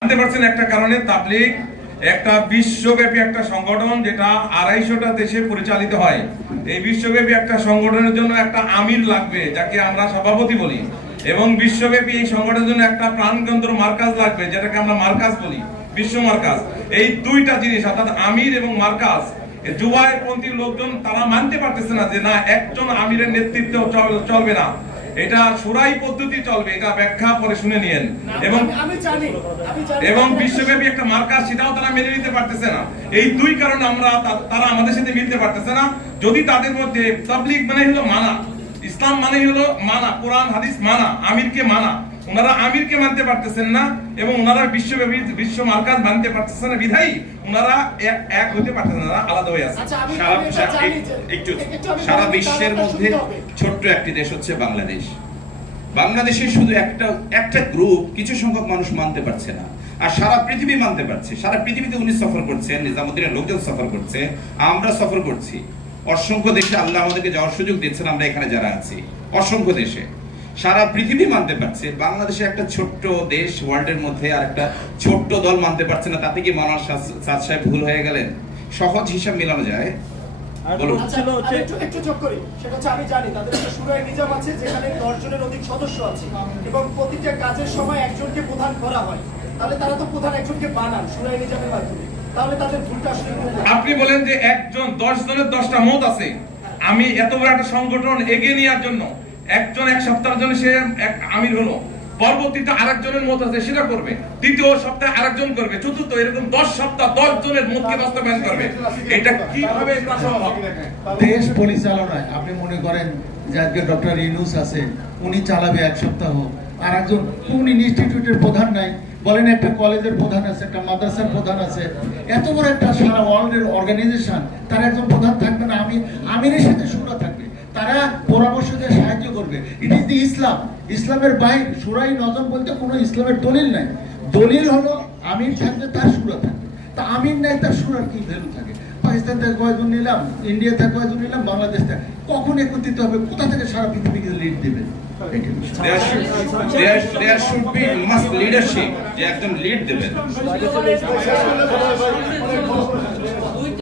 জানতে পারছেন একটা কারণে তাবলিগ একটা বিশ্বব্যাপী একটা সংগঠন যেটা আড়াইশোটা দেশে পরিচালিত হয় এই বিশ্বব্যাপী একটা সংগঠনের জন্য একটা আমির লাগবে যাকে আমরা সভাপতি বলি এবং বিশ্বব্যাপী এই সংগঠনের জন্য একটা প্রাণকেন্দ্র মার্কাজ লাগবে যেটাকে আমরা মার্কাজ বলি বিশ্ব মার্কাজ এই দুইটা জিনিস অর্থাৎ আমির এবং মার্কাজ যুবায় পন্থী লোকজন তারা মানতে পারতেছে না যে না একজন আমিরের নেতৃত্ব চলবে না এটা সুরাই পদ্ধতি চলবে এটা ব্যাখ্যা পরে শুনে নিয়েন এবং এবং বিশ্বব্যাপী একটা মার্কাজ সেটাও তারা মেনে নিতে পারতেছে না এই দুই কারণে আমরা তারা আমাদের সাথে মিলতে পারতেছে না যদি তাদের মধ্যে তাবলিগ মানে হলো মানা ইসলাম মানে হলো মানা কোরআন হাদিস মানা আমিরকে মানা ওনারা আমিরকে মানতে পারতেছেন না এবং ওনারা বিশ্বব্যাপী বিশ্ব মার্কাজ মানতে পারতেছেন না বিধায়ী ওনারা এক হতে পারতেছেন না আলাদা হয়ে আছে আচ্ছা, একটু সারা বিশ্বের মধ্যে ছোট্ট একটি দেশ হচ্ছে বাংলাদেশ বাংলাদেশে শুধু একটা একটা গ্রুপ কিছু সংখ্যক মানুষ মানতে পারছে না আর সারা পৃথিবী মানতে পারছে সারা পৃথিবীতে উনি সফর করছেন নিজামুদ্দিনের লোকজন সফর করছে আমরা সফর করছি অসংখ্য দেশে আল্লাহ আমাদেরকে যাওয়ার সুযোগ দিচ্ছেন আমরা এখানে যারা আছি অসংখ্য দেশে সারা পৃথিবী মানতে পারছে বাংলাদেশে একটা ছোট্ট দেশ ওয়ার্ল্ডের মধ্যে আর একটা ছোট্ট দল মানতে পারছে না তাতে কি মানার সাদ সাহেব ভুল হয়ে গেলেন সহজ হিসাব মেলানো যায় আচ্ছা, আপনি বলেন যে একজন দশ জনের দশটা মত আছে আমি এত বড় একটা সংগঠন এগিয়ে নেওয়ার জন্য একজন এক সপ্তাহের জন্য সে এক আমির হলো পরবর্তীতে আরেকজনের মত আছে সেটা করবে দ্বিতীয় সপ্তাহে আরেকজন করবে চতুর্থ এরকম দশ সপ্তাহ দশ জনের মতকে বাস্তবায়ন করবে এটা কিভাবে দেশ পরিচালনায় আপনি মনে করেন যে আজকে ডক্টর ইনুস আছে উনি চালাবে এক সপ্তাহ আর একজন কোন ইনস্টিটিউটের প্রধান নাই বলেন একটা কলেজের প্রধান আছে একটা মাদ্রাসার প্রধান আছে এত বড় একটা সারা ওয়ার্ল্ডের অর্গানাইজেশন তার একজন প্রধান থাকবে না আমি আমিরের সাথে সুরা থাকবে তারা করবে ইট ইজ দি ইসলাম ইসলামের বাইরে সুরাই নজম বলতে কোনো ইসলামের দলিল নাই দলিল হলো আমির থাকলে তার সুরা থাকে তা আমির নাই তার সুরার কি ভ্যালু থাকে পাকিস্তান থেকে কয়েকজন নিলাম ইন্ডিয়া থেকে কয়েকজন নিলাম বাংলাদেশ থেকে কখন একত্রিত হবে কোথা থেকে সারা পৃথিবীকে লিড দেবে লিডারশিপ যে একজন লিড দেবেন